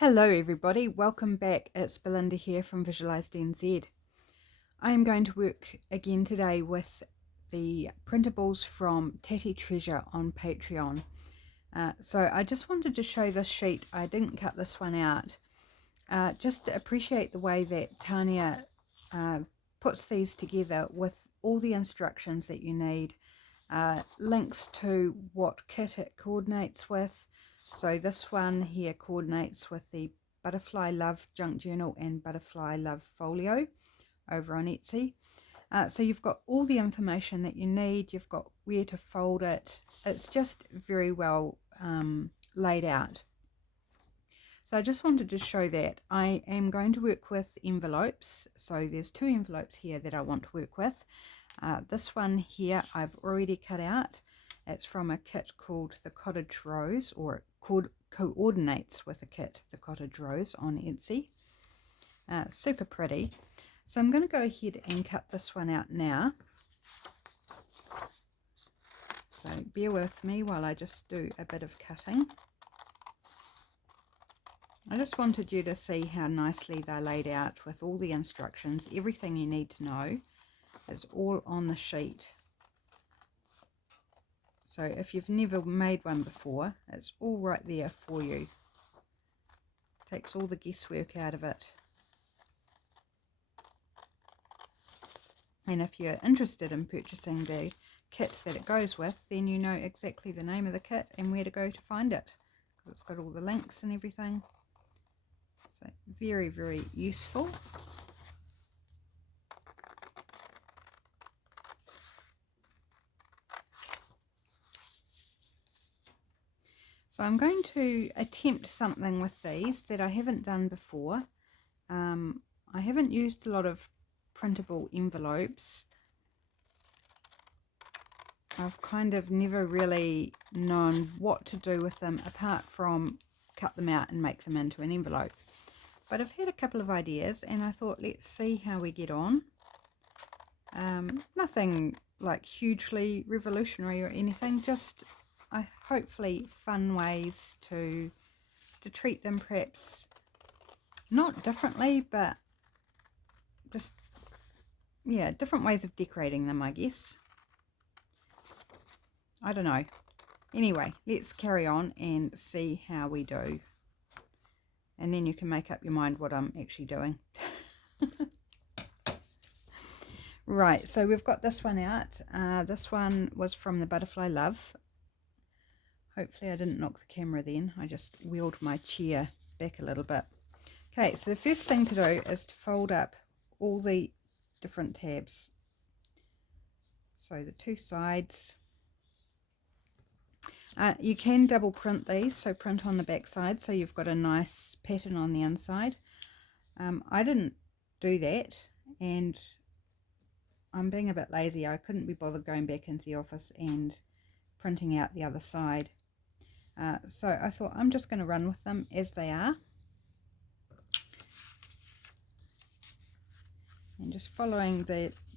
Hello everybody, welcome back. It's Belinda here from Visualized NZ. I am going to work again today with the printables from Tatty Treasure on Patreon. So I just wanted to show this sheet. I didn't cut this one out. Just to appreciate the way that Tania puts these together with all the instructions that you need, links to what kit it coordinates with. So this one here coordinates with the Butterfly Love Junk Journal and Butterfly Love Folio over on Etsy. So you've got all the information that you need, you've got where to fold it. It's just very well laid out. So I just wanted to show that. I am going to work with envelopes. So there's two envelopes here that I want to work with. This one here I've already cut out. It's from a kit called the Cottage Rose, or it coordinates with a kit, the Cottage Rose, on Etsy. Super pretty. So I'm going to go ahead and cut this one out now. So bear with me while I just do a bit of cutting. I just wanted you to see how nicely they're laid out with all the instructions. Everything you need to know is all on the sheet. So if you've never made one before, it's all right there for you. Takes all the guesswork out of it. And if you're interested in purchasing the kit that it goes with, then you know exactly the name of the kit and where to go to find it. It's got all the links and everything. So very, very useful. So I'm going to attempt something with these that I haven't done before. I haven't used a lot of printable envelopes. I've kind of never really known what to do with them apart from cut them out and make them into an envelope. But I've had a couple of ideas and I thought, let's see how we get on. Nothing like hugely revolutionary or anything, just hopefully fun ways to treat them, perhaps not differently, but just, yeah, different ways of decorating them, I guess. I don't know. Anyway, let's carry on and see how we do. And then you can make up your mind what I'm actually doing. Right, so we've got this one out. This one was from the Butterfly Love. Hopefully I didn't knock the camera then. I just wheeled my chair back a little bit. Okay, so the first thing to do is to fold up all the different tabs. So the two sides. You can double print these, so print on the back side so you've got a nice pattern on the inside. I didn't do that, and I'm being a bit lazy. I couldn't be bothered going back into the office and printing out the other side. So I thought I'm just going to run with them as they are. And just following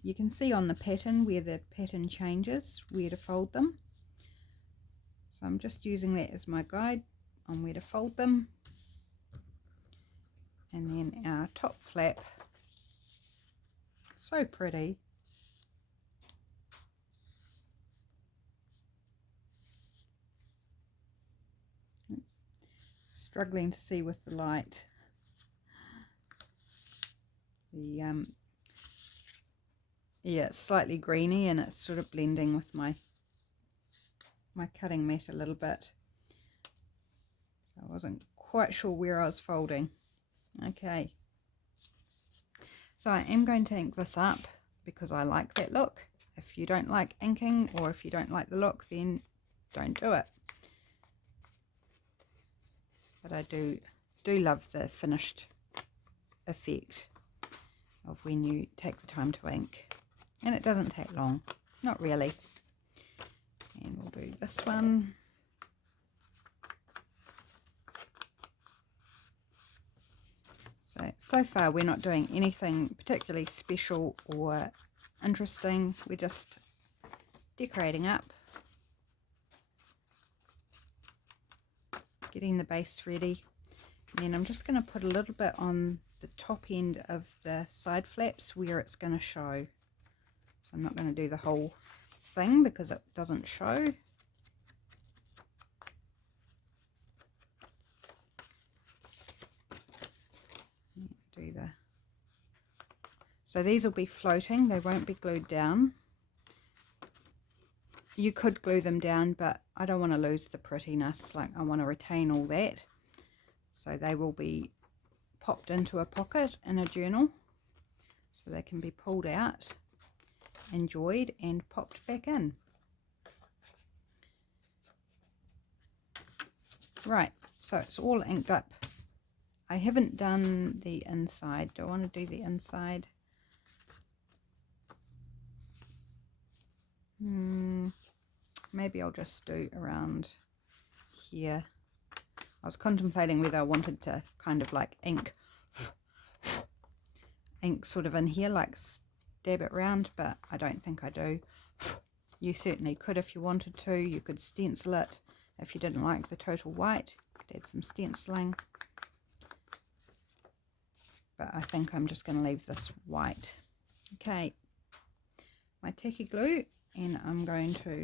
you can see on the pattern where the pattern changes, where to fold them. So I'm just using that as my guide on where to fold them. And then our top flap, so pretty. Struggling to see with the light. Yeah, it's slightly greeny and it's sort of blending with my cutting mat a little bit. I wasn't quite sure where I was folding. Okay, so I am going to ink this up because I like that look. If you don't like inking, or if you don't like the look, then don't do it. But I do love the finished effect of when you take the time to ink, and it doesn't take long, not really. And we'll do this one. So far we're not doing anything particularly special or interesting. We're just decorating up, getting the base ready. Then I'm just going to put a little bit on the top end of the side flaps where it's going to show. So I'm not going to do the whole thing because it doesn't show. So these will be floating, they won't be glued down. You could glue them down, but I don't want to lose the prettiness, like I want to retain all that. So they will be popped into a pocket in a journal, so they can be pulled out, enjoyed, and popped back in. Right, so it's all inked up. I haven't done the inside. Do I want to do the inside? Maybe I'll just do around here. I was contemplating whether I wanted to kind of like ink sort of in here, like dab it round, but I don't think I do. You certainly could if you wanted to. You could stencil it if you didn't like the total white. You could add some stenciling. But I think I'm just going to leave this white. Okay, my tacky glue, and I'm going to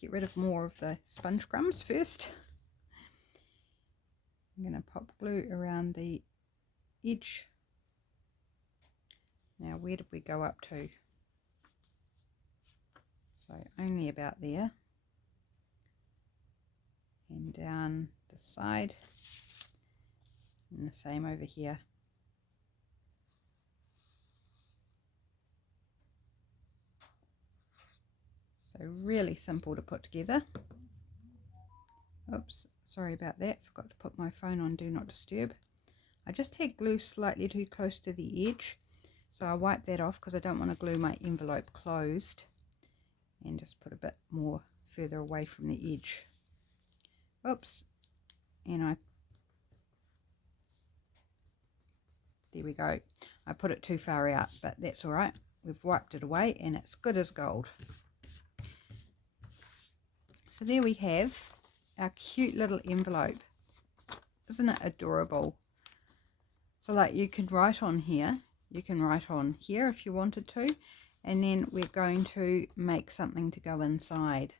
get rid of more of the sponge crumbs first. I'm going to pop glue around the edge. Now where did we go up to? So only about there. And down the side. And the same over here. So really simple to put together. Oops, sorry about that. Forgot to put my phone on Do Not Disturb. I just had glue slightly too close to the edge, so I wiped that off because I don't want to glue my envelope closed, and just put a bit more further away from the edge. Oops, and there we go. I put it too far out, but that's all right. We've wiped it away and it's good as gold. So there we have our cute little envelope. Isn't it adorable? So like you can write on here, you can write on here if you wanted to, and then we're going to make something to go inside.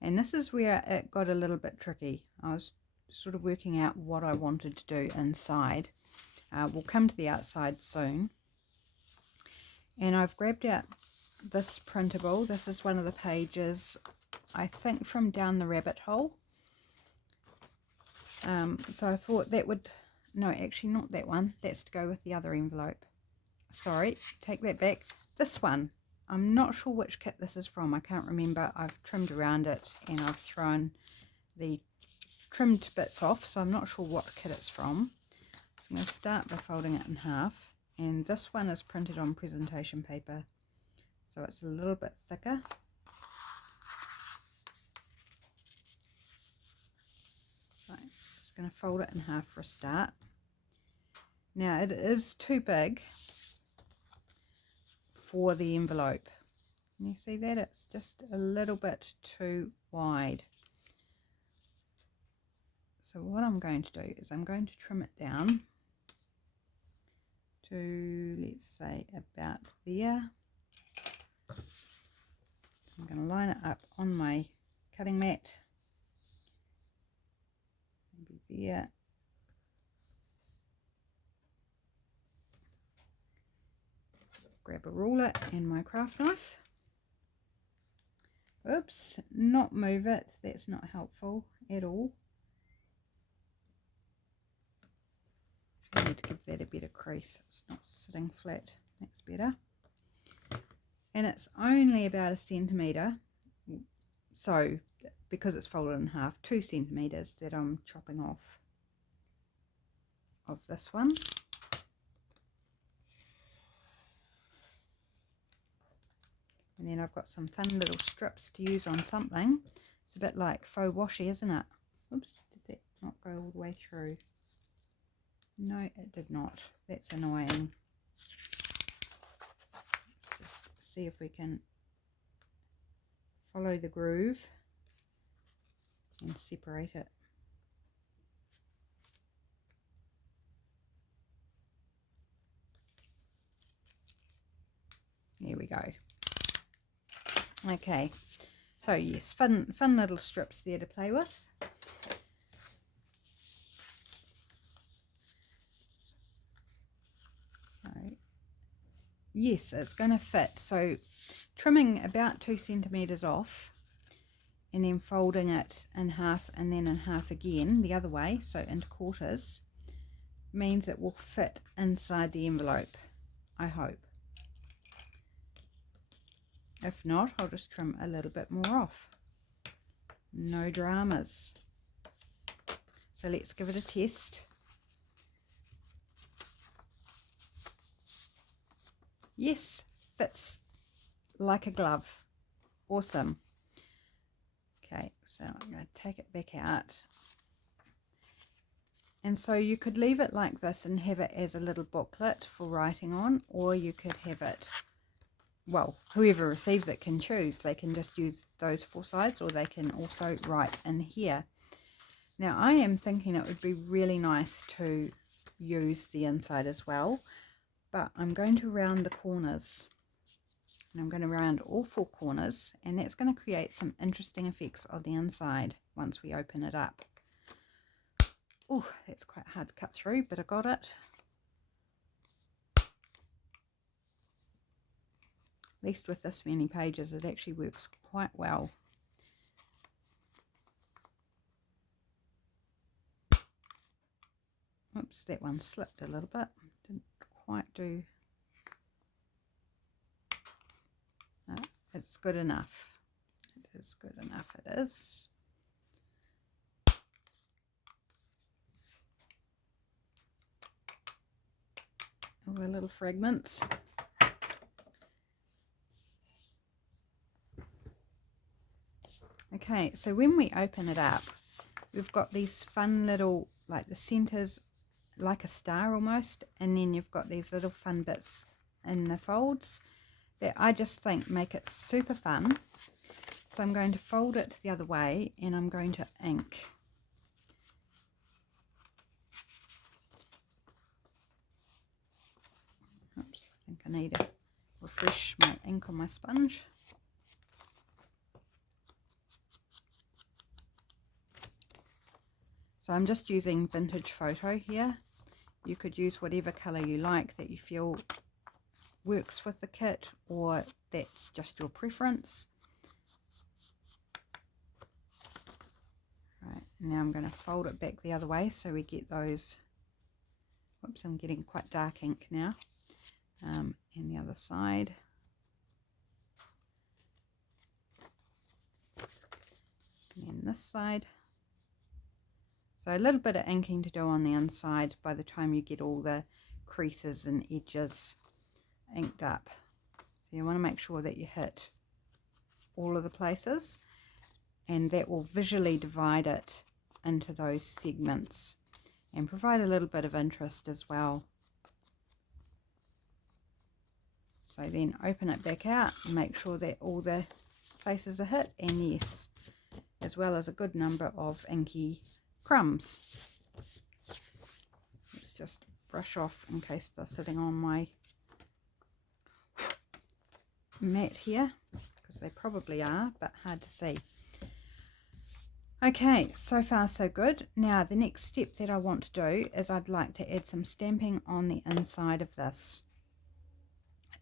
And this is where it got a little bit tricky. I was sort of working out what I wanted to do inside. We'll come to the outside soon. And I've grabbed out this printable. This is one of the pages, I think, from Down the Rabbit Hole. So I thought that would, no, actually not that one. That's to go with the other envelope. Sorry, take that back. This one. I'm not sure which kit this is from. I can't remember. I've trimmed around it and I've thrown the trimmed bits off, so I'm not sure what kit it's from. So I'm going to start by folding it in half. And this one is printed on presentation paper, so it's a little bit thicker. So I'm just going to fold it in half for a start. Now it is too big for the envelope. Can you see that? It's just a little bit too wide. So what I'm going to do is I'm going to trim it down to, let's say, about there. I'm going to line it up on my cutting mat. Maybe there. Grab a ruler and my craft knife. Oops, not move it. That's not helpful at all. I need to give that a better crease. It's not sitting flat. That's better. And it's only about 1 centimetre. So, because it's folded in half, 2 centimetres that I'm chopping off of this one. And then I've got some fun little strips to use on something. It's a bit like faux washi, isn't it? Oops, did that not go all the way through? No, it did not. That's annoying. Let's just see if we can follow the groove and separate it. go. Okay, so yes, fun little strips there to play with. So yes, it's going to fit. So trimming about 2 centimeters off and then folding it in half and then in half again the other way, so into quarters, means it will fit inside the envelope, I hope. If not, I'll just trim a little bit more off. No dramas. So let's give it a test. Yes, fits like a glove. Awesome. Okay, so I'm going to take it back out. And so you could leave it like this and have it as a little booklet for writing on, or you could have it, well, whoever receives it can choose. They can just use those 4 sides, or they can also write in here. Now I am thinking it would be really nice to use the inside as well, but I'm going to round the corners. And I'm going to round all 4 corners, and that's going to create some interesting effects on the inside once we open it up. Oh, that's quite hard to cut through, but I got it. At least with this many pages, it actually works quite well. Oops, that one slipped a little bit. Didn't quite do. No, it's good enough. It is good enough, it is. All the little fragments. Okay, so when we open it up, we've got these fun little, like the centers, like a star almost, and then you've got these little fun bits in the folds that I just think make it super fun. So I'm going to fold it the other way, and I'm going to ink. Oops, I think I need to refresh my ink on my sponge. So I'm just using Vintage Photo here. You could use whatever colour you like that you feel works with the kit, or that's just your preference. Right, now I'm going to fold it back the other way so we get those. Whoops, I'm getting quite dark ink now. And the other side. And then this side. So a little bit of inking to do on the inside by the time you get all the creases and edges inked up. So you want to make sure that you hit all of the places, and that will visually divide it into those segments and provide a little bit of interest as well. So then open it back out and make sure that all the places are hit, and yes, as well as a good number of inky crumbs. Let's just brush off in case they're sitting on my mat here, because they probably are, but hard to see. Okay, so far so good. Now the next step that I want to do is I'd like to add some stamping on the inside of this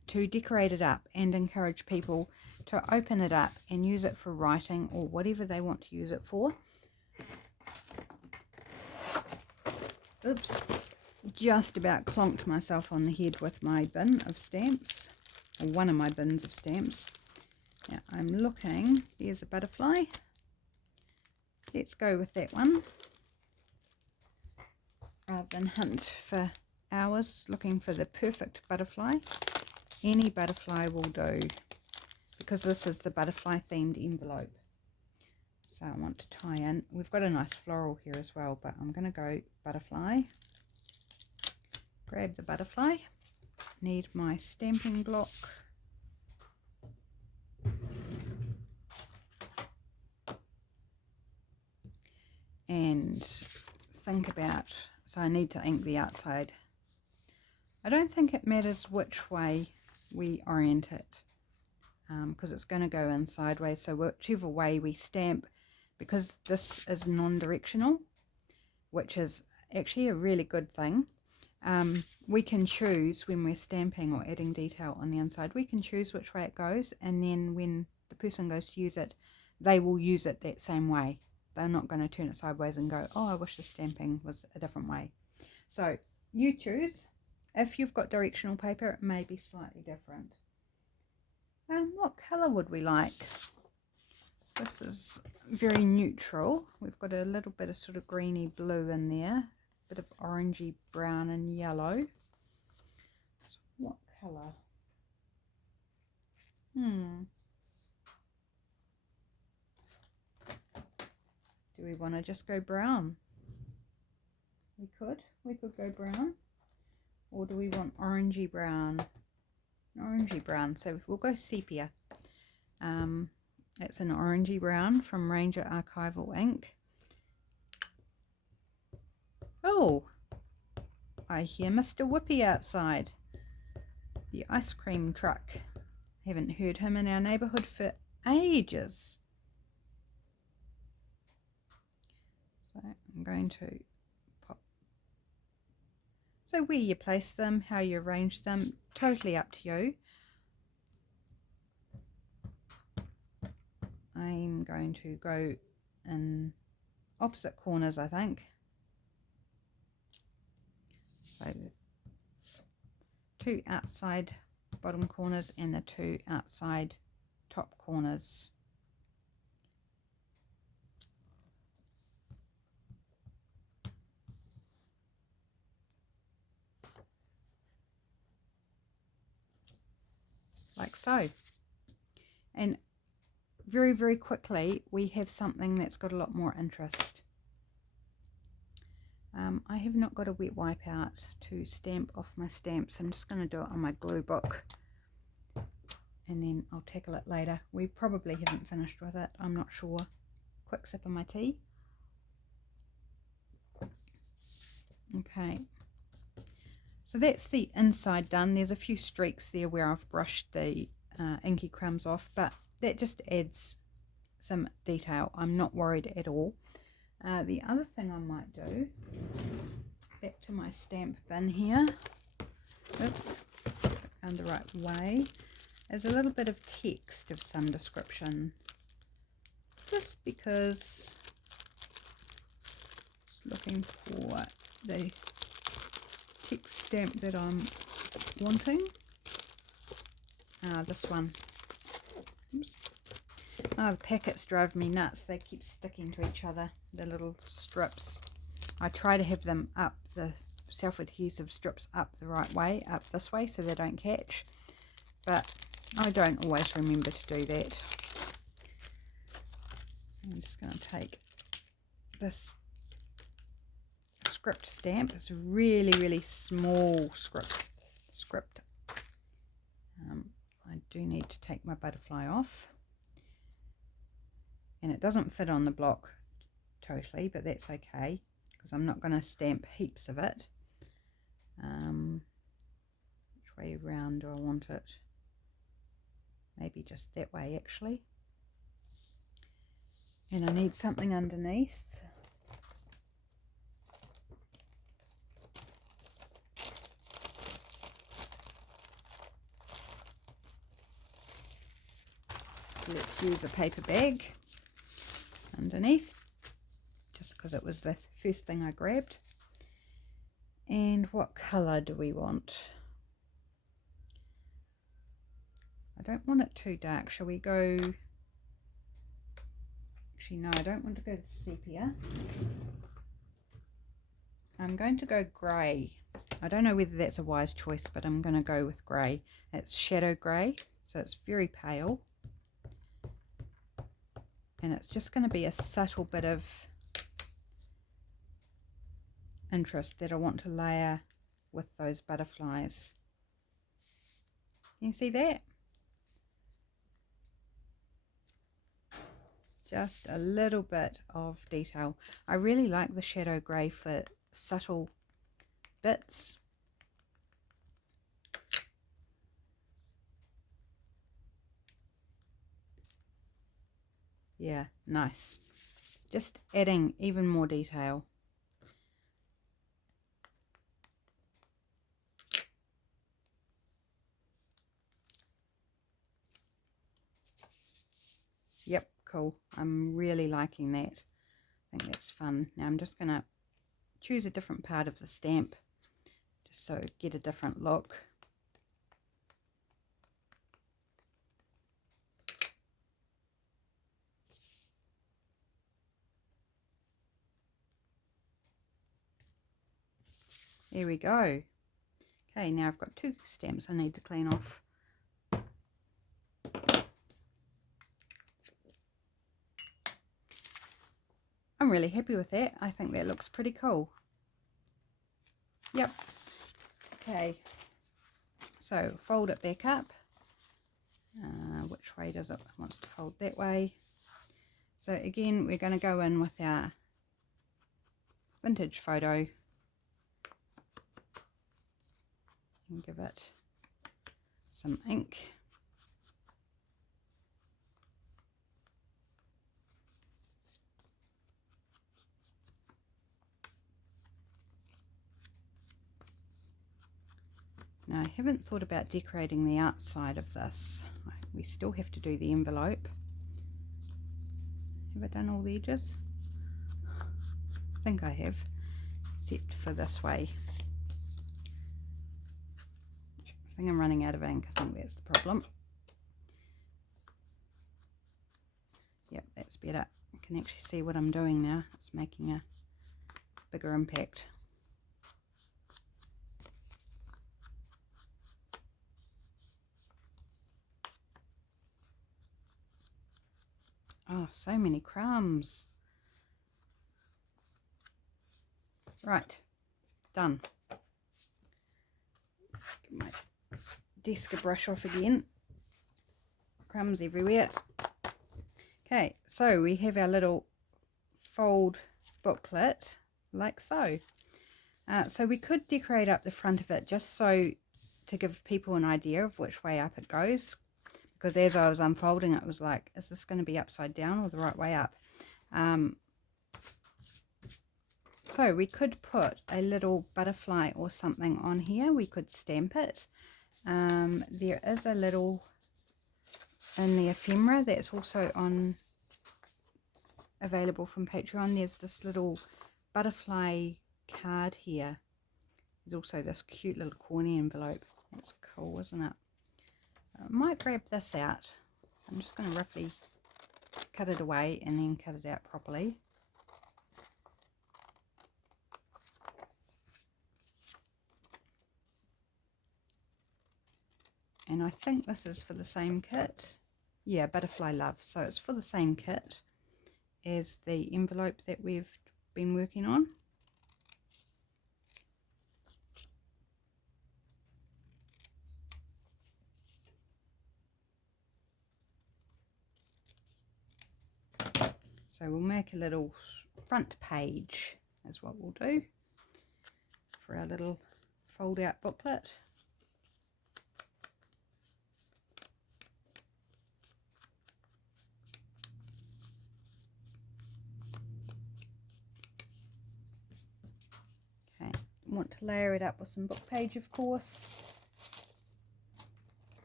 to decorate it up and encourage people to open it up and use it for writing or whatever they want to use it for. Oops, just about clonked myself on the head with my bin of stamps, or one of my bins of stamps. Now I'm looking, there's a butterfly. Let's go with that one, rather than hunt for hours looking for the perfect butterfly. Any butterfly will do, because this is the butterfly themed envelope. So I want to tie in, we've got a nice floral here as well, but I'm going to go butterfly. Grab the butterfly, need my stamping block. And think about, so I need to ink the outside. I don't think it matters which way we orient it. because it's going to go in sideways. So whichever way we stamp, because this is non-directional, which is actually a really good thing, we can choose when we're stamping or adding detail on the inside, we can choose which way it goes, and then when the person goes to use it, they will use it that same way. They're not going to turn it sideways and go, oh, I wish the stamping was a different way. So you choose. If you've got directional paper, it may be slightly different. What colour would we like? This is very neutral. We've got a little bit of sort of greeny blue in there, a bit of orangey brown and yellow. So what colour? Do we want to just go brown? We could go brown. Or do we want orangey brown? Orangey brown, so we'll go sepia. It's an orangey brown from Ranger Archival ink. Oh, I hear Mr. Whippy outside. The ice cream truck. Haven't heard him in our neighbourhood for ages. So I'm going to pop. So where you place them, how you arrange them, totally up to you. I'm going to go in opposite corners, I think. So 2 outside bottom corners and the 2 outside top corners. Like so. And very, very quickly we have something that's got a lot more interest. I have not got a wet wipe out to stamp off my stamps. I'm just going to do it on my glue book and then I'll tackle it later. We probably haven't finished with it, I'm not sure. Quick sip of my tea. Okay, so that's the inside done. There's a few streaks there where I've brushed the inky crumbs off, but that just adds some detail. I'm not worried at all. The other thing I might do, back to my stamp bin here, oops, around the right way, is a little bit of text of some description, just because just looking for the text stamp that I'm wanting. This one. Oops. Oh, the packets drive me nuts. They keep sticking to each other, the little strips. I try to have them up, the self-adhesive strips up the right way, up this way, so they don't catch. But I don't always remember to do that. I'm just going to take this script stamp. It's a really, really small script. I do need to take my butterfly off. And it doesn't fit on the block totally, but that's okay because I'm not going to stamp heaps of it. Which way around do I want it? Maybe just that way actually. And I need something underneath. So let's use a paper bag underneath, just because it was the first thing I grabbed. And what colour do we want? I don't want it too dark. Shall we go... Actually, no, I don't want to go sepia. I'm going to go grey. I don't know whether that's a wise choice, but I'm going to go with grey. It's shadow grey, so it's very pale. And it's just going to be a subtle bit of interest that I want to layer with those butterflies. Can you see that? Just a little bit of detail. I really like the shadow grey for subtle bits. Yeah, nice. Just adding even more detail. Yep, cool. I'm really liking that. I think that's fun. Now I'm just going to choose a different part of the stamp just so get a different look. There we go. Okay, now I've got 2 stamps I need to clean off. I'm really happy with that. I think that looks pretty cool. Yep. Okay, so fold it back up. Which way does it wants to fold? That way. So again, we're going to go in with our vintage photo and give it some ink. Now I haven't thought about decorating the outside of this. We still have to do the envelope. Have I done all the edges? I think I have, except for this way. I think I'm running out of ink. I think that's the problem. Yep, that's better. I can actually see what I'm doing now. It's making a bigger impact. Oh, so many crumbs. Right, done. Get my desk brush off again. Crumbs everywhere. Okay, so we have our little fold booklet like so. So we could decorate up the front of it just so to give people an idea of which way up it goes, because as I was unfolding it was like, is this going to be upside down or the right way up? So we could put a little butterfly or something on here. We could stamp it. There is a little in the ephemera that's also on available from Patreon. There's this little butterfly card here. There's also this cute little corny envelope. That's cool, isn't it? I might grab this out. So I'm just going to roughly cut it away and then cut it out properly. And I think this is for the same kit. Yeah, Butterfly Love. So it's for the same kit as the envelope that we've been working on. So we'll make a little front page, is what we'll do for our little fold out booklet. Okay, want to layer it up with some book page, of course,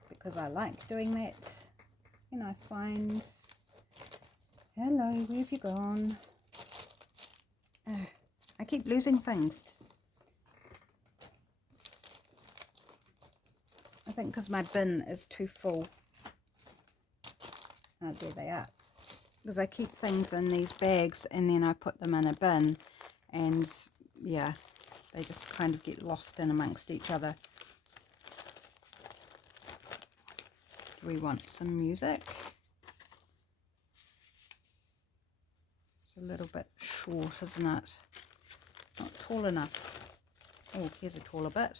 because I like doing that. And I find, hello, where have you gone? I keep losing things. I think because my bin is too full. Oh, there they are. Because I keep things in these bags and then I put them in a bin, and yeah, they just kind of get lost in amongst each other. Do we want some music? It's a little bit short, isn't it? Not tall enough. Oh, here's a taller bit.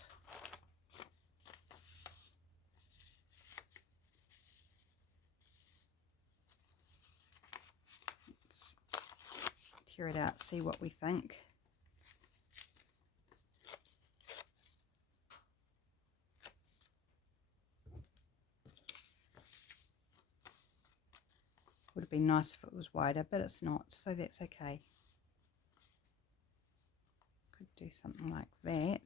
Let's tear it out, see what we think. Would been nice if it was wider, but it's not, so that's okay. Could do something like that.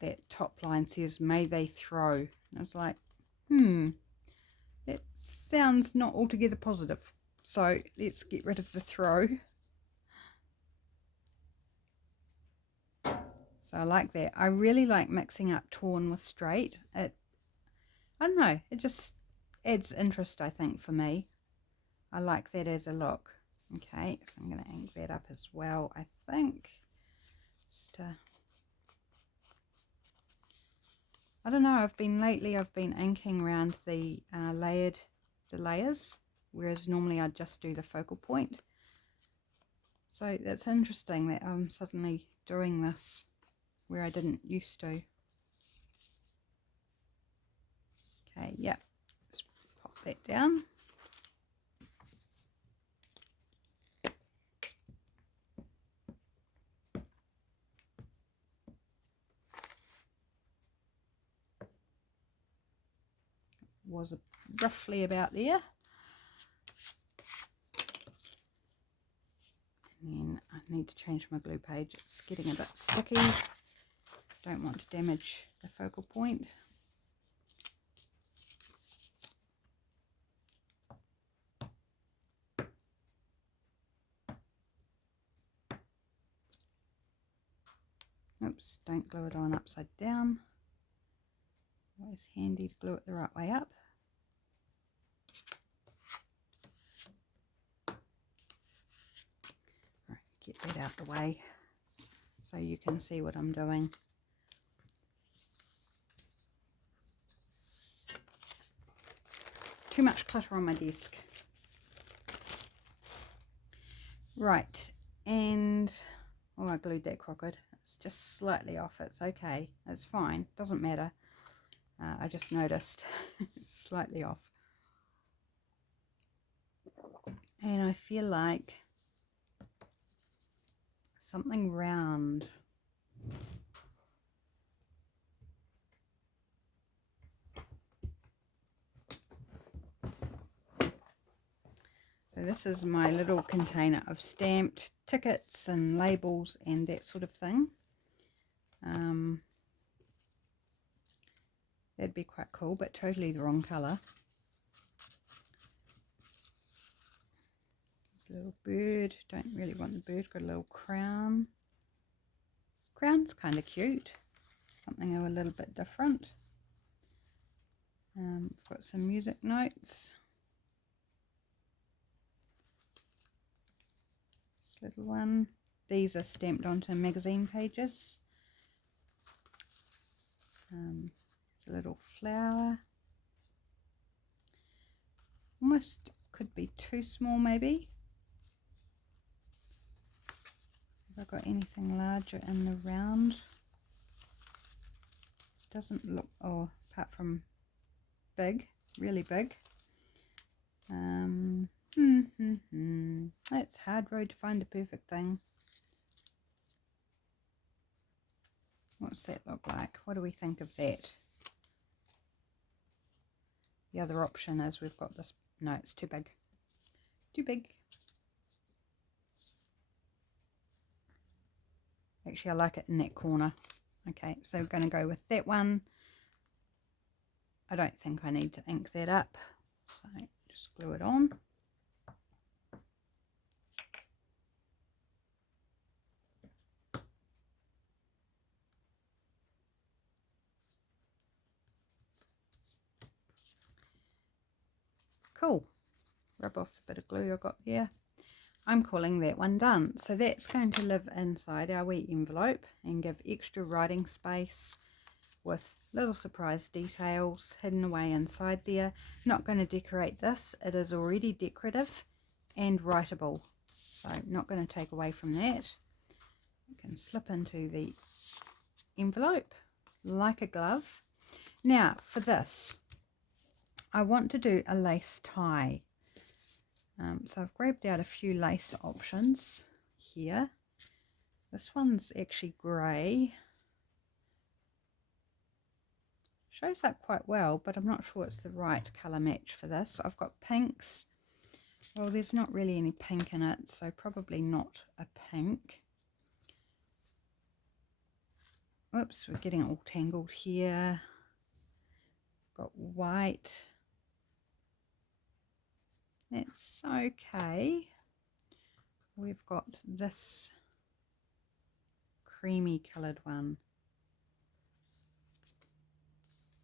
That top line says, "May they throw." And I was like, that sounds not altogether positive. So let's get rid of the throw. So I like that. I really like mixing up torn with straight. I don't know, it just adds interest, I think, for me. I like that as a look. Okay, so I'm going to ink that up as well, I think. Just I don't know, I've been inking around the layers, whereas normally I'd just do the focal point. So that's interesting that I'm suddenly doing this where I didn't used to. Okay, yep, let's pop that down. Was roughly about there. And then I need to change my glue page. It's getting a bit sticky. Don't want to damage the focal point. Oops, don't glue it on upside down. Always handy to glue it the right way up. Right, get that out the way so you can see what I'm doing. Too much clutter on my desk. Right, and oh, I glued that crooked. It's just slightly off. It's okay. It's fine. Doesn't matter. I just noticed it's slightly off. And I feel like something round. So this is my little container of stamped tickets and labels and that sort of thing. That'd be quite cool, but totally the wrong colour. This little bird, don't really want the bird, got a little crown. Crown's kind of cute, something a little bit different. Got some music notes. This little one. These are stamped onto magazine pages. It's a little flower. Almost could be too small maybe. Have I got anything larger in the round? Doesn't look, oh, apart from big, really big. It's a hard road to find the perfect thing. What's that look like? What do we think of that? The other option is we've got this, no, it's too big. Too big. Actually, I like it in that corner. Okay, so we're going to go with that one. I don't think I need to ink that up, so just glue it on. Cool. Rub off the bit of glue I got there. I'm calling that one done. So that's going to live inside our wee envelope and give extra writing space with little surprise details hidden away inside there. Not going to decorate this. It is already decorative and writable. So not going to take away from that. You can slip into the envelope like a glove. Now for this, I want to do a lace tie. So I've grabbed out a few lace options. here. This one's actually grey. Shows up quite well, but I'm not sure it's the right colour match for this. I've got pinks. Well, there's not really any pink in it, so probably not a pink. Whoops, we're getting all tangled here. Got white. That's okay. We've got this creamy coloured one.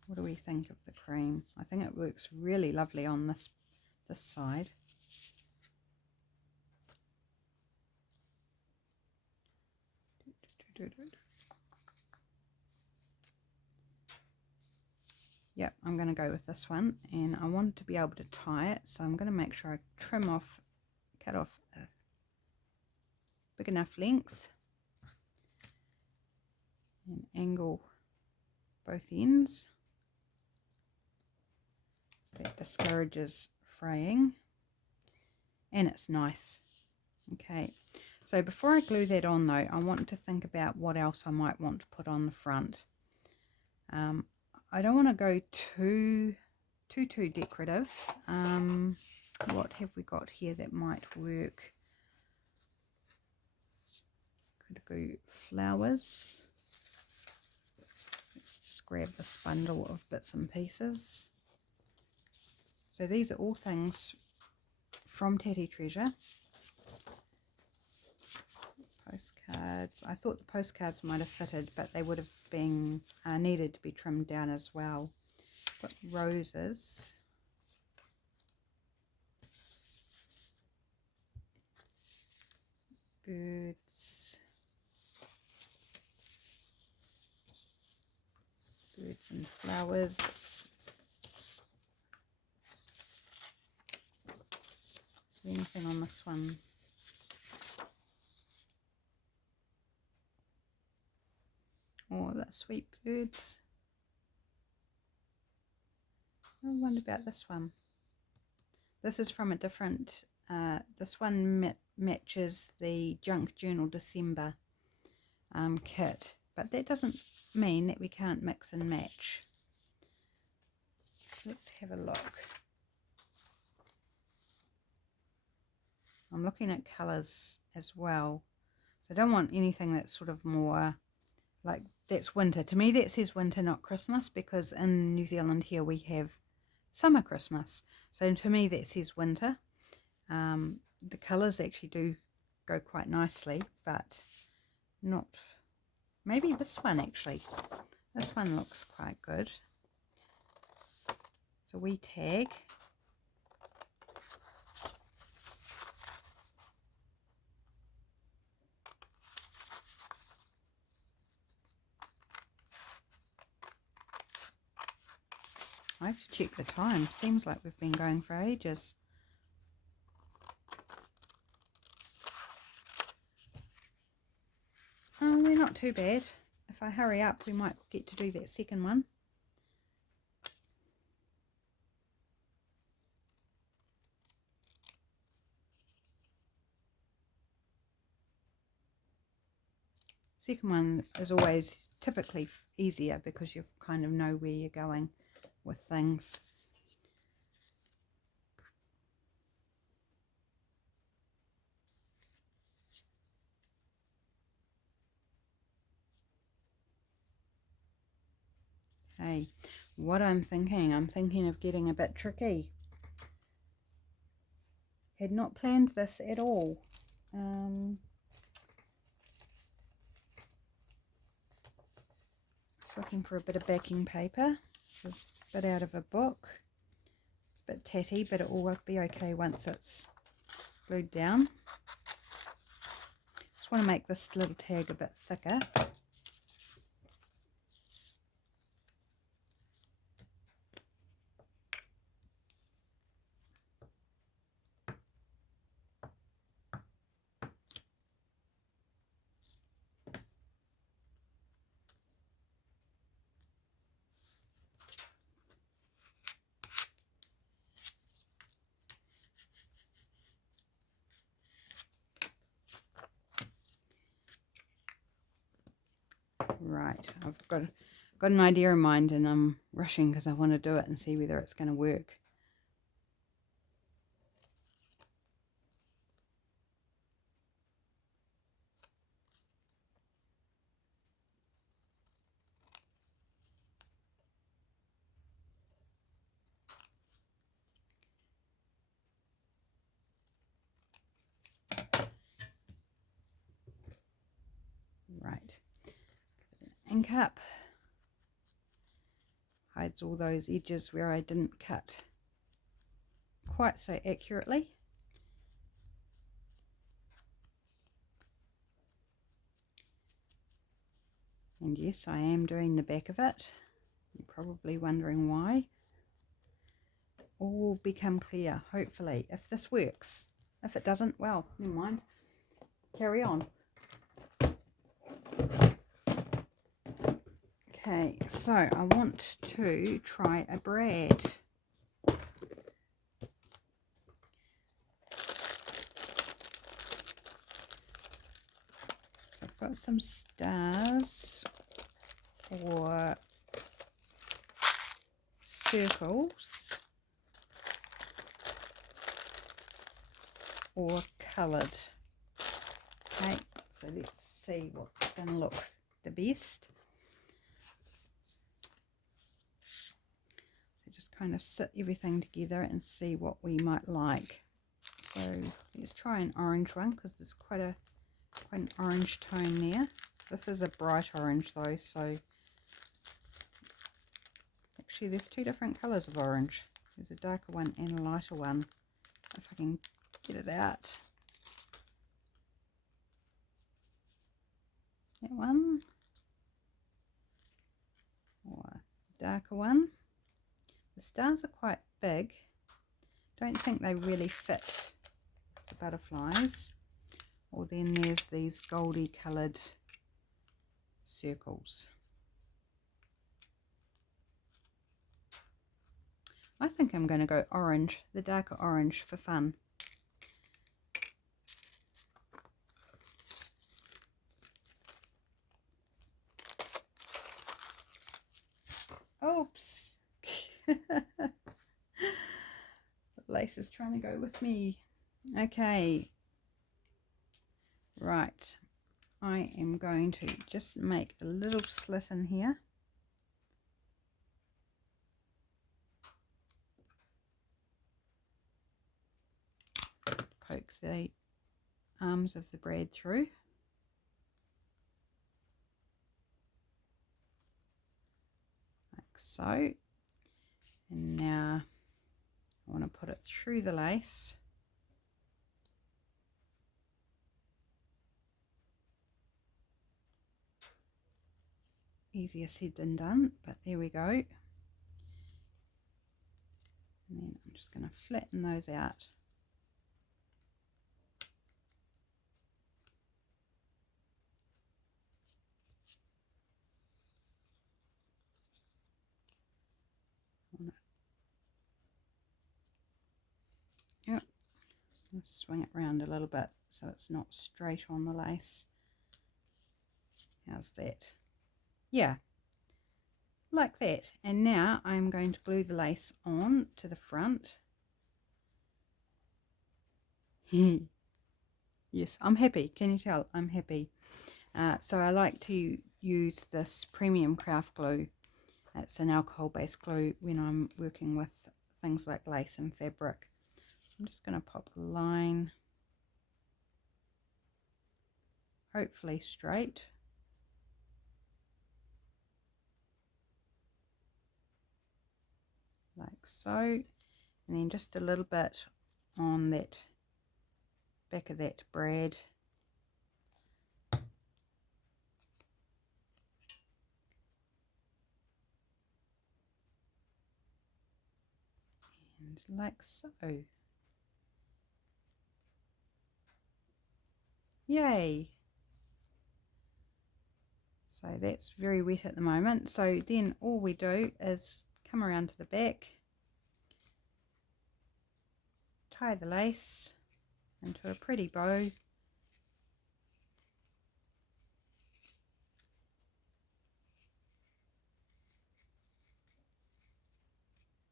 What do we think of the cream? I think it works really lovely on this side. Yep, I'm going to go with this one, and I want to be able to tie it, so I'm going to make sure I cut off a big enough length and angle both ends. That discourages fraying, and it's nice. Okay, so before I glue that on though, I want to think about what else I might want to put on the front. I don't want to go too decorative. What have we got here that might work? Could go flowers. Let's just grab this bundle of bits and pieces. So these are all things from Tatty Treasure. Postcards. I thought the postcards might have fitted, but they would have been needed to be trimmed down as well. Got roses. Birds. Birds and flowers. Is there anything on this one? Oh, that's sweet birds. I wonder about this one. This is from a different, this one matches the Junk Journal December kit, but that doesn't mean that we can't mix and match. So let's have a look. I'm looking at colours as well. So I don't want anything that's sort of more like, that's winter. To me that says winter, not Christmas, because in New Zealand here we have summer Christmas. So to me that says winter. The colours actually do go quite nicely, but not, maybe this one actually. This one looks quite good. So we tag. I have to check the time. Seems like we've been going for ages. Oh, we're not too bad. If I hurry up, we might get to do that second one. Second one is always typically easier because you kind of know where you're going with things. Okay, what I'm thinking of getting a bit tricky. Had not planned this at all. Just looking for a bit of backing paper. This is a bit out of a book. It's a bit tatty, but it will be okay once it's glued down. Just want to make this little tag a bit thicker. Right, I've got an idea in mind, and I'm rushing because I want to do it and see whether it's going to work. Right, ink up. Hides all those edges where I didn't cut quite so accurately. And yes, I am doing the back of it. You're probably wondering why. All will become clear, hopefully, if this works. If it doesn't, well, never mind. Carry on. Okay, so I want to try a brad. So I've got some stars or circles or coloured. Okay, so let's see what's going to look the best. So just kind of sit everything together and see what we might like. So let's try an orange one because there's quite an orange tone there. This is a bright orange though, so actually there's two different colours of orange. There's a darker one and a lighter one. If I can get it out. That one, or darker one. The stars are quite big. Don't think they really fit the butterflies. Or then there's these goldy coloured circles. I think I'm going to go orange, the darker orange, for fun. Oops. Lace is trying to go with me. Okay. Right. I am going to just make a little slit in here. Poke the arms of the brad through. Like so. And now I want to put it through the lace. Easier said than done, but there we go. And then I'm just going to flatten those out. Yep. Let's swing it around a little bit so it's not straight on the lace. How's that? Yeah, like that. And now I'm going to glue the lace on to the front. Yes, I'm happy. Can you tell? I'm happy. So I like to use this premium craft glue. It's an alcohol-based glue when I'm working with things like lace and fabric. I'm just going to pop a line, hopefully straight. Like so, and then just a little bit on that back of that brad. And like so. Yay! So that's very wet at the moment. So then all we do is come around to the back, tie the lace into a pretty bow,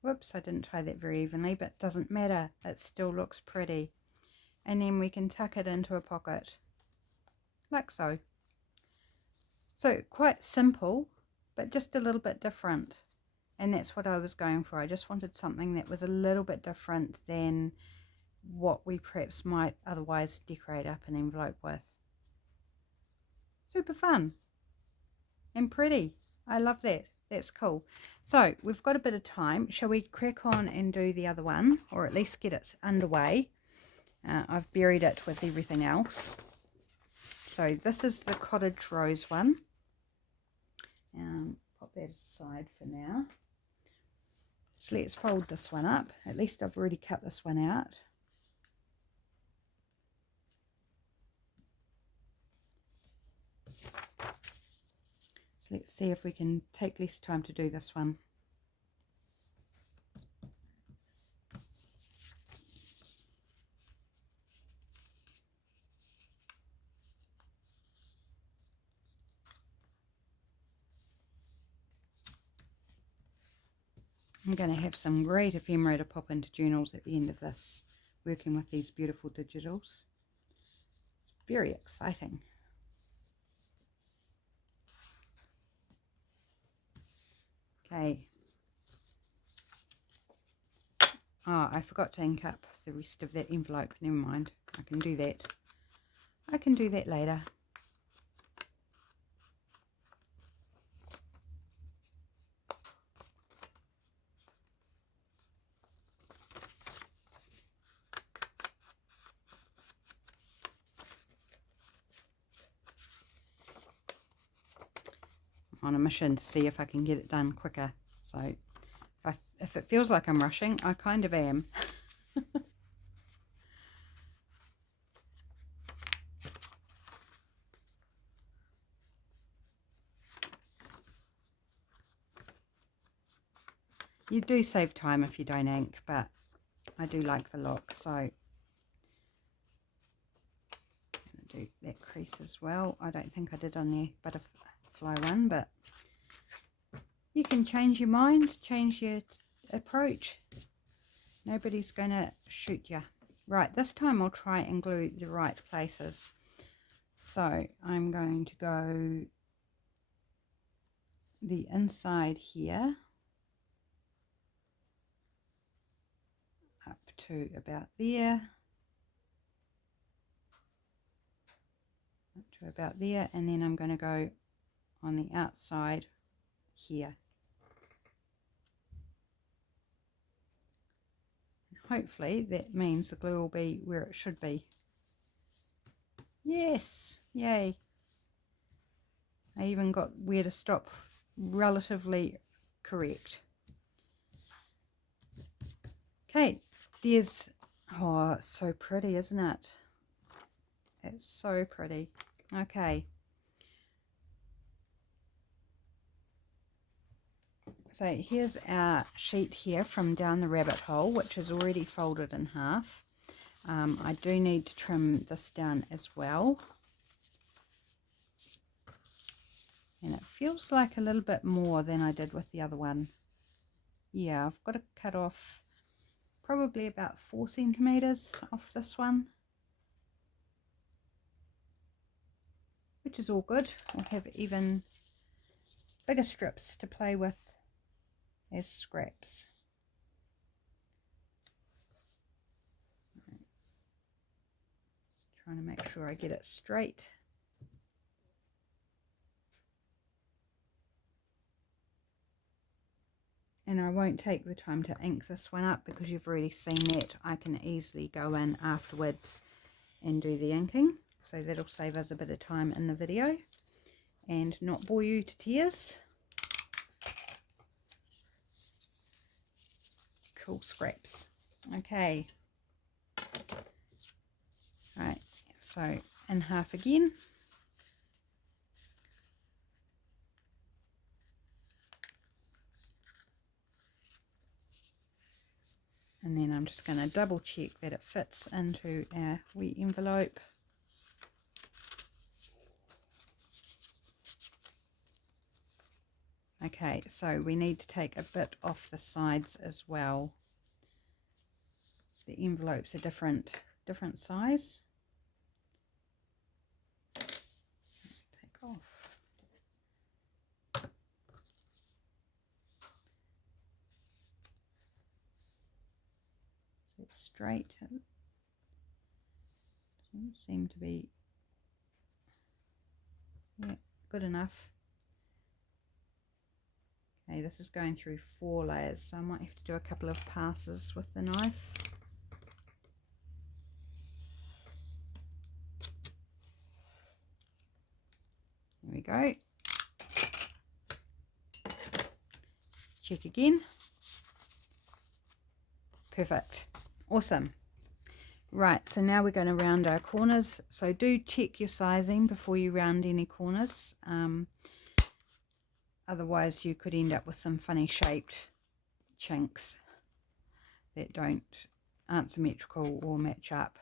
Whoops, I didn't tie that very evenly, but it doesn't matter. It still looks pretty. And then we can tuck it into a pocket, like so. So quite simple, but just a little bit different. And that's what I was going for. I just wanted something that was a little bit different than what we perhaps might otherwise decorate up an envelope with. Super fun and pretty. I love that. That's cool. So we've got a bit of time. Shall we crack on and do the other one, or at least get it underway? I've buried it with everything else. So this is the Cottage Rose one. Pop that aside for now. So let's fold this one up. At least I've already cut this one out. So let's see if we can take less time to do this one. I'm going to have some great ephemera to pop into journals at the end of this, working with these beautiful digitals. It's very exciting. Okay. Oh, I forgot to ink up the rest of that envelope. Never mind. I can do that. I can do that later. On a mission to see if I can get it done quicker. So if it feels like I'm rushing, I kind of am. You do save time if you don't ink, but I do like the look, so I'm going to do that crease as well. I don't think I did on the butterfly one, but you can change your mind, change your approach. Nobody's going to shoot you. Right, this time I'll try and glue the right places. So I'm going to go the inside here up to about there, up to about there, and then I'm going to go on the outside here. Hopefully that means the glue will be where it should be. Yes, yay. I even got where to stop relatively correct. Okay, there's, oh, it's so pretty, isn't it? It's so pretty. Okay. So here's our sheet here from Down the Rabbit Hole, which is already folded in half. I do need to trim this down as well. And it feels like a little bit more than I did with the other one. Yeah, I've got to cut off probably about 4 centimeters off this one, which is all good. We'll have even bigger strips to play with as scraps. Just trying to make sure I get it straight. And I won't take the time to ink this one up because you've already seen that. I can easily go in afterwards and do the inking. So that'll save us a bit of time in the video and not bore you to tears. Cool scraps. Okay. Right, so in half again. And then I'm just going to double check that it fits into our wee envelope. Okay, so we need to take a bit off the sides as well. The envelopes are different size. Take off. So it's straight. It doesn't seem to be, yeah, good enough. Okay, this is going through 4 layers, so I might have to do a couple of passes with the knife. There we go. Check again. Perfect. Awesome. Right, so now we're going to round our corners. So do check your sizing before you round any corners. Otherwise you could end up with some funny shaped chinks that aren't symmetrical or match up.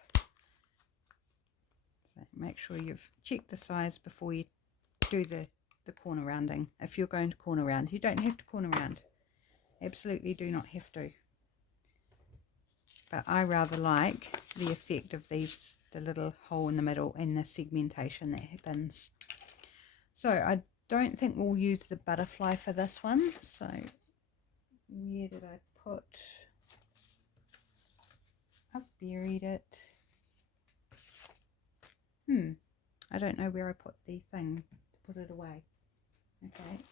So make sure you've checked the size before you do the corner rounding. If you're going to corner round, you don't have to corner round. Absolutely do not have to. But I rather like the effect of the little hole in the middle and the segmentation that happens. So I don't think we'll use the butterfly for this one. So where did I put? I've buried it. I don't know where I put the thing to put it away. Okay.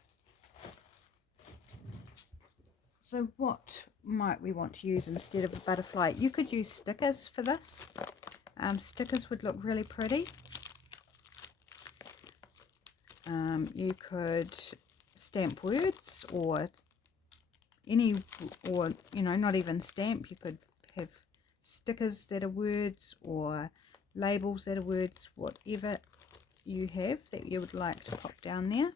So what might we want to use instead of a butterfly? You could use stickers for this. Stickers would look really pretty. You could stamp words or not even stamp. You could have stickers that are words or labels that are words, whatever you have that you would like to pop down there.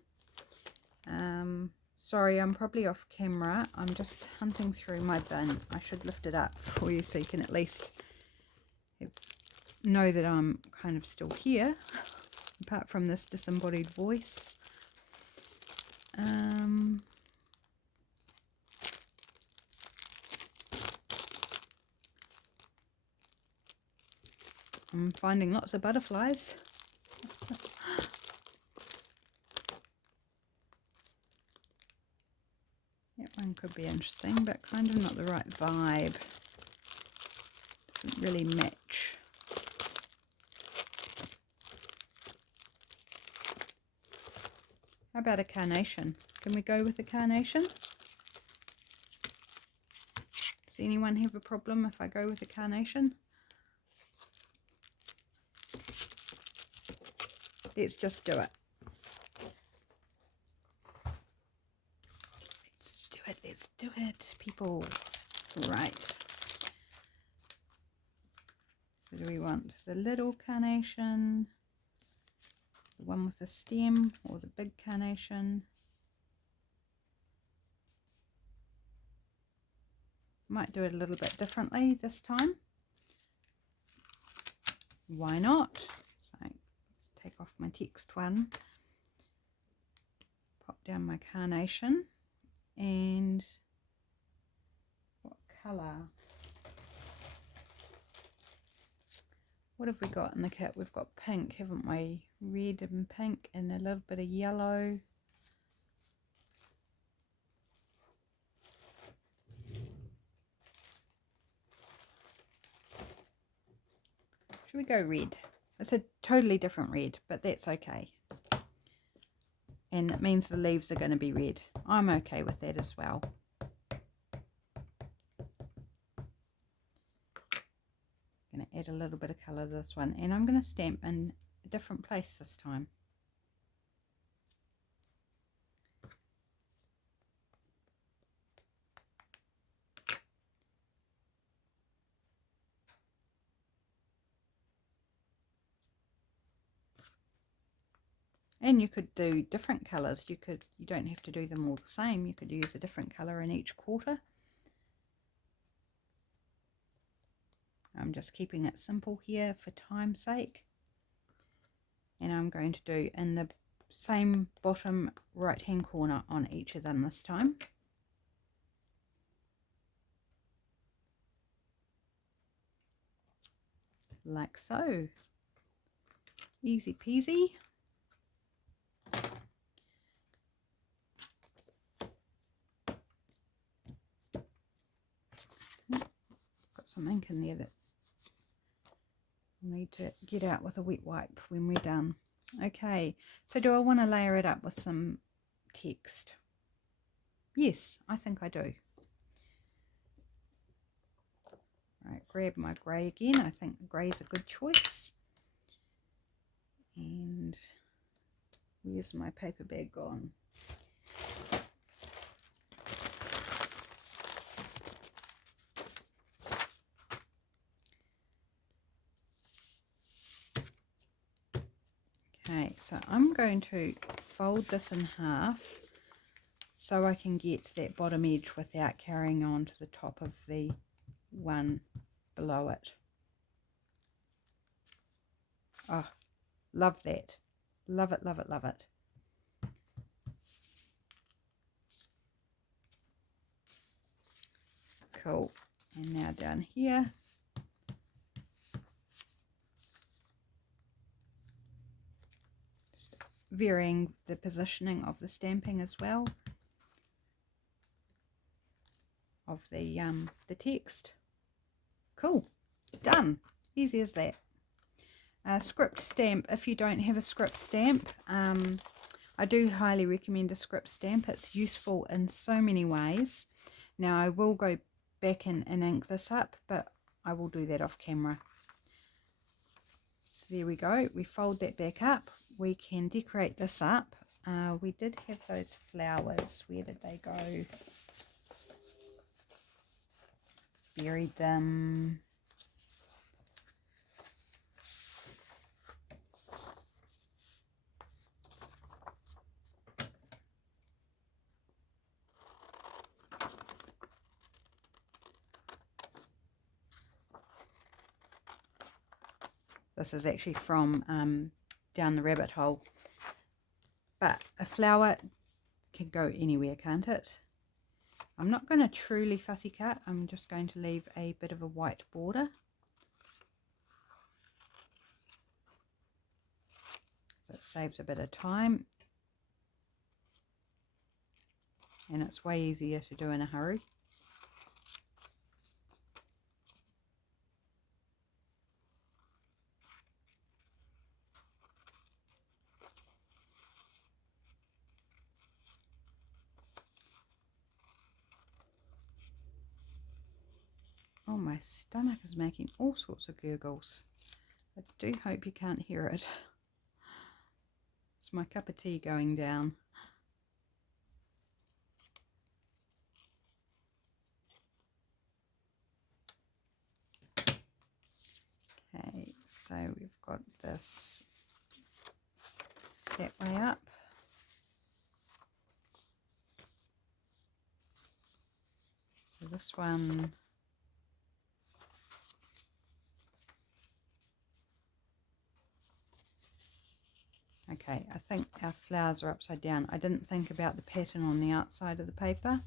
Sorry, I'm probably off camera. I'm just hunting through my bin. I should lift it up for you so you can at least know that I'm kind of still here, apart from this disembodied voice. I'm finding lots of butterflies. That one could be interesting, but kind of not the right vibe. Doesn't really match. How about a carnation? Can we go with a carnation? Does anyone have a problem if I go with a carnation? Let's just do it. Let's do it, people. Right. So do we want the little carnation, the one with the stem, or the big carnation? Might do it a little bit differently this time. Why not? So let's take off my text one, pop down my carnation, and what colour? What have we got in the kit? We've got pink, haven't we? Red and pink and a little bit of yellow. Should we go red? It's a totally different red, but that's okay. And it means the leaves are going to be red. I'm okay with that as well. I'm going to add a little bit of colour to this one, and I'm going to stamp in a different place this time. And you could do different colours. You don't have to do them all the same. You could use a different colour in each quarter. I'm just keeping it simple here for time's sake. And I'm going to do in the same bottom right hand corner on each of them this time. Like so. Easy peasy. Got some ink in there that we'll need to get out with a wet wipe when we're done. Okay, so do I want to layer it up with some text? Yes, I think I do. Right, grab my grey again. I think the grey is a good choice. And where's my paper bag gone? Okay, so I'm going to fold this in half so I can get that bottom edge without carrying on to the top of the one below it. Oh, love that. Love it, love it, love it. Cool. And now down here. Just varying the positioning of the stamping as well. Of the text. Cool. Done. Easy as that. Script stamp. If you don't have a script stamp, I do highly recommend a script stamp. It's useful in so many ways. Now I will go back and ink this up, but I will do that off camera. So there we go. We fold that back up. We can decorate this up. We did have those flowers. Where did they go? Buried them. This is actually from Down the Rabbit Hole. But a flower can go anywhere, can't it? I'm not going to truly fussy cut. I'm just going to leave a bit of a white border. So it saves a bit of time. And it's way easier to do in a hurry. Oh, my stomach is making all sorts of gurgles. I do hope you can't hear it. It's my cup of tea going down. Okay, so we've got this that way up. So this one, okay, I think our flowers are upside down. I didn't think about the pattern on the outside of the paper.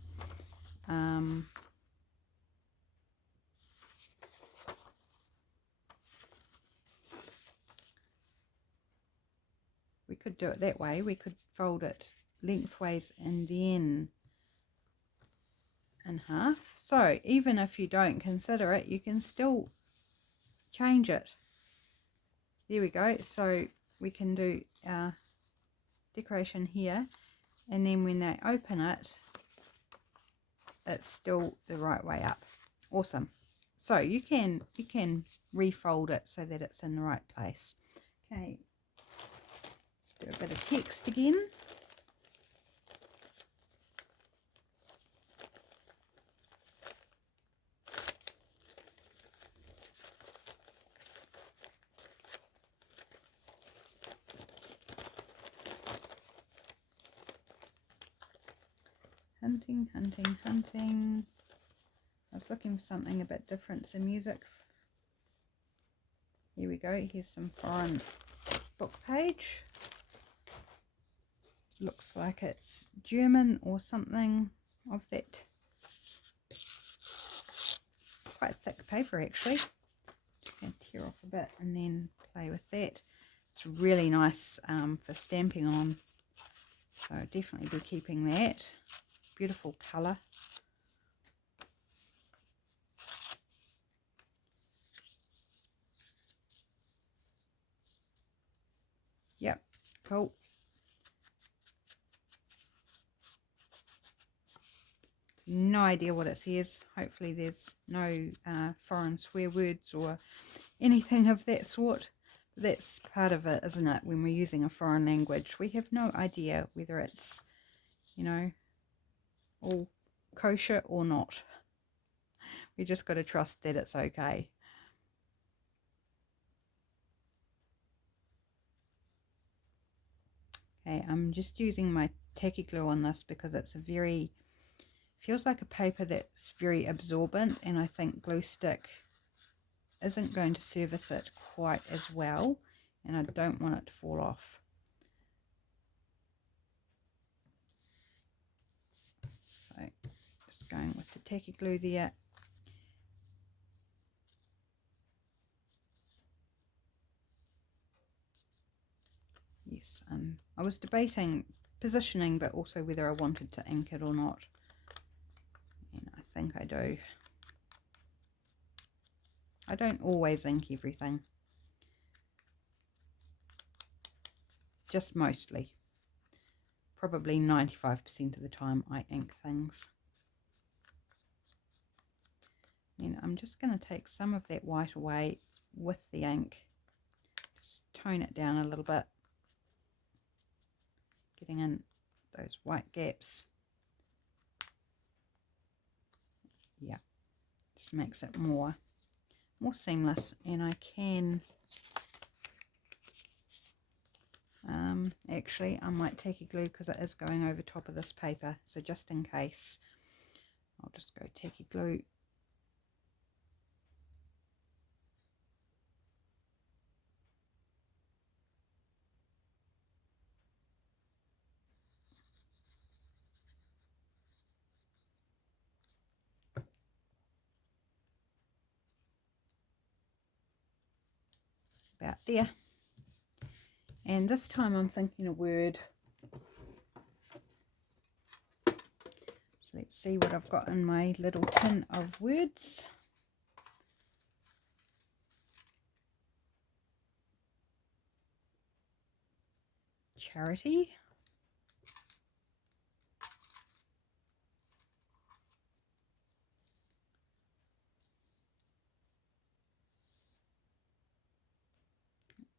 We could do it that way. We could fold it lengthways and then in half. So even if you don't consider it, you can still change it. There we go. So we can do our decoration here, and then when they open it, it's still the right way up. Awesome. So you can refold it so that it's in the right place. Okay, let's do a bit of text again. Hunting, hunting, hunting. I was looking for something a bit different to the music. Here we go. Here's some foreign book page. looks like it's German or something of that. It's quite thick paper actually. Just going to tear off a bit and then play with that. It's really nice for stamping on, so definitely be keeping that. Beautiful colour. Yep, cool. No idea what it says. Hopefully there's no foreign swear words or anything of that sort. But that's part of it, isn't it? When we're using a foreign language, we have no idea whether it's, you know, all kosher or not. We just got to trust that it's okay. Okay, I'm just using my tacky glue on this because it's a very, feels like a paper that's very absorbent, and I think glue stick isn't going to service it quite as well, and I don't want it to fall off. So just going with the tacky glue there. Yes, I was debating positioning, but also whether I wanted to ink it or not, and I think I do. I don't always ink everything, just mostly. Probably 95% of the time I ink things. And I'm just going to take some of that white away with the ink, just tone it down a little bit, getting in those white gaps. Yeah, just makes it more seamless. And I can actually, I might take a glue because it is going over top of this paper, so just in case I'll just go tacky glue. About there. And this time I'm thinking a word. So let's see what I've got in my little tin of words. Charity.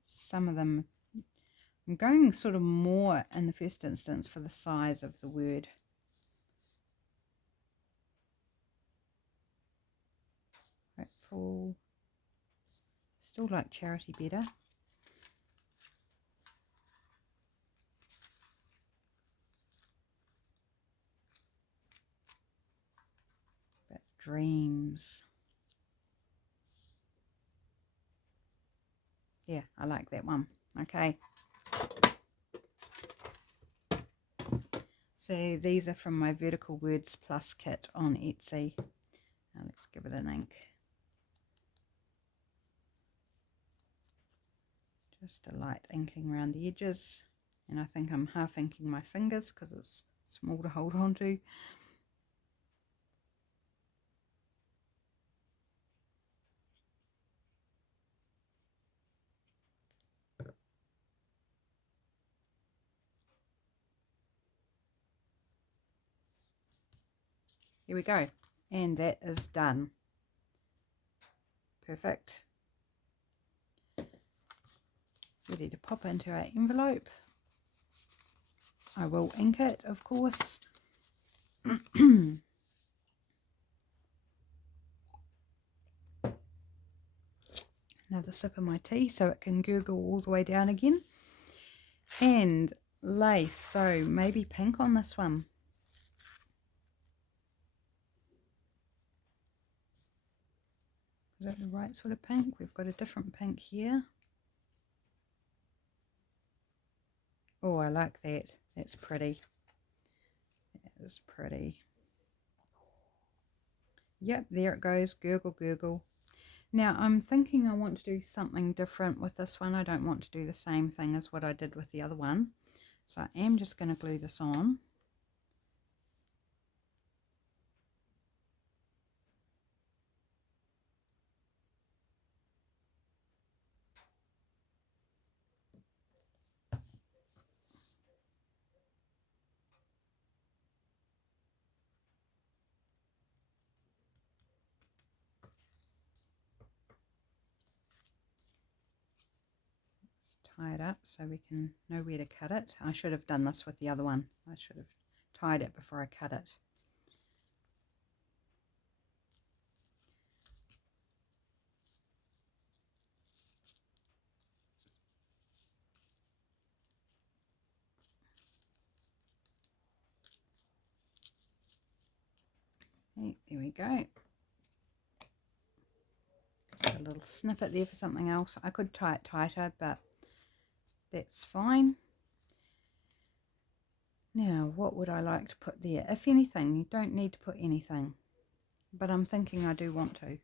Some of them, I'm going sort of more in the first instance for the size of the word. Hopeful. Still like charity better. But dreams. Yeah, I like that one. Okay. So these are from my Vertical Words Plus kit on Etsy. Now let's give it an ink. Just a light inking around the edges. And I think I'm half inking my fingers because it's small to hold on to. Here we go. And that is done. Perfect. Ready to pop into our envelope. I will ink it, of course. Another sip of my tea so it can gurgle all the way down again. And lace, so maybe pink on this one. Is that the right sort of pink? We've got a different pink here. Oh, I like that. That's pretty. That is pretty. Yep, there it goes. Gurgle, gurgle. Now I'm thinking I want to do something different with this one. I don't want to do the same thing as what I did with the other one. So I am just going to glue this on. Tie it up so we can know where to cut it. I should have done this with the other one. I should have tied it before I cut it. Okay, there we go. A little snippet there for something else. I could tie it tighter, but that's fine. Now, what would I like to put there? If anything, you don't need to put anything, but I'm thinking I do want to.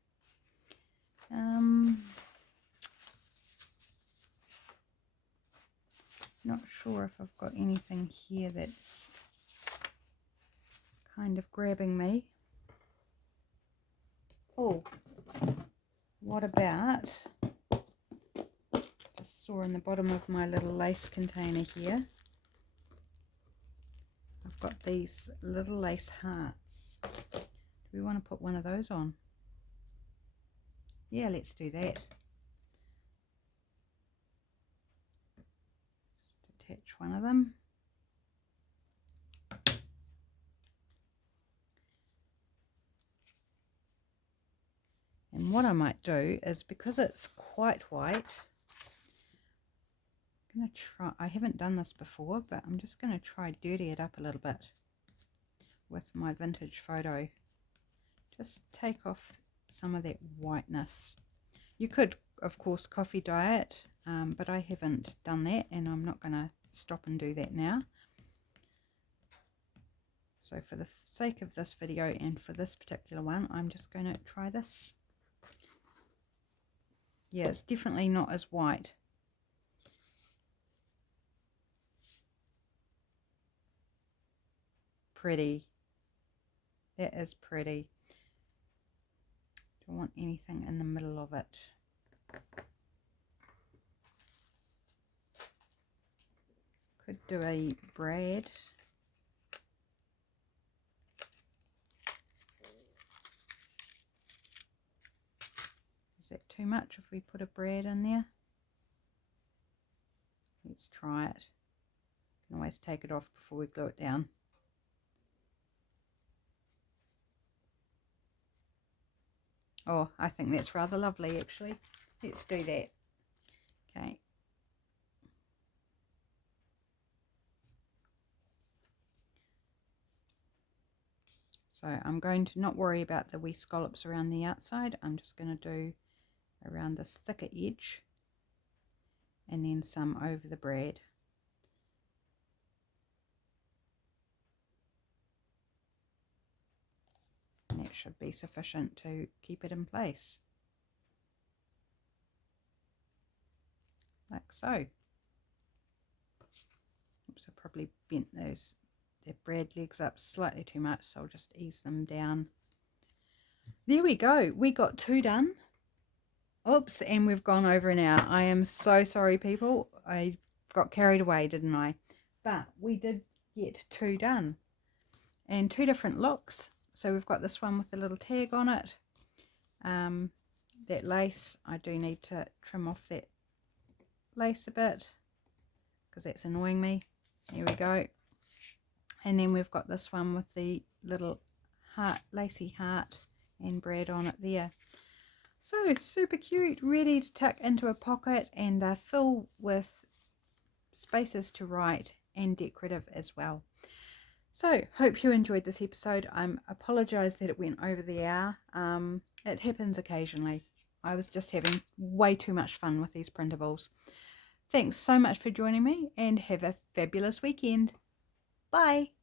Not sure if I've got anything here that's kind of grabbing me. Oh, what about, just saw in the bottom of my little lace container here, I've got these little lace hearts. Do we want to put one of those on? Yeah, let's do that. Just attach one of them. And what I might do is, because it's quite white, I'm going to try, I haven't done this before, but I'm just going to try dirty it up a little bit with my vintage photo. Just take off some of that whiteness. You could, of course, coffee dye it, but I haven't done that, and I'm not going to stop and do that now. So for the sake of this video and for this particular one, I'm just going to try this. Yeah, it's definitely not as white. Pretty. That is pretty. Don't want anything in the middle of it. Could do a braid. Is that too much if we put a braid in there? Let's try it. Can always take it off before we glue it down. Oh, I think that's rather lovely actually. Let's do that. Okay. So I'm going to not worry about the wee scallops around the outside. I'm just going to do around this thicker edge and then some over the braid. And that should be sufficient to keep it in place. Like so. Oops, I probably bent those braid legs up slightly too much, so I'll just ease them down. There we go. We got 2 done. Oops, and we've gone over an hour. I am so sorry, people. I got carried away, didn't I? But we did get 2 done. And 2 different looks. So we've got this one with a little tag on it. That lace, I do need to trim off that lace a bit because that's annoying me. There we go. And then we've got this one with the little heart, lacy heart and braid on it there. So super cute, ready to tuck into a pocket, and they're full with spaces to write and decorative as well. So hope you enjoyed this episode. I apologise that it went over the hour. It happens occasionally. I was just having way too much fun with these printables. Thanks so much for joining me, and have a fabulous weekend. Bye!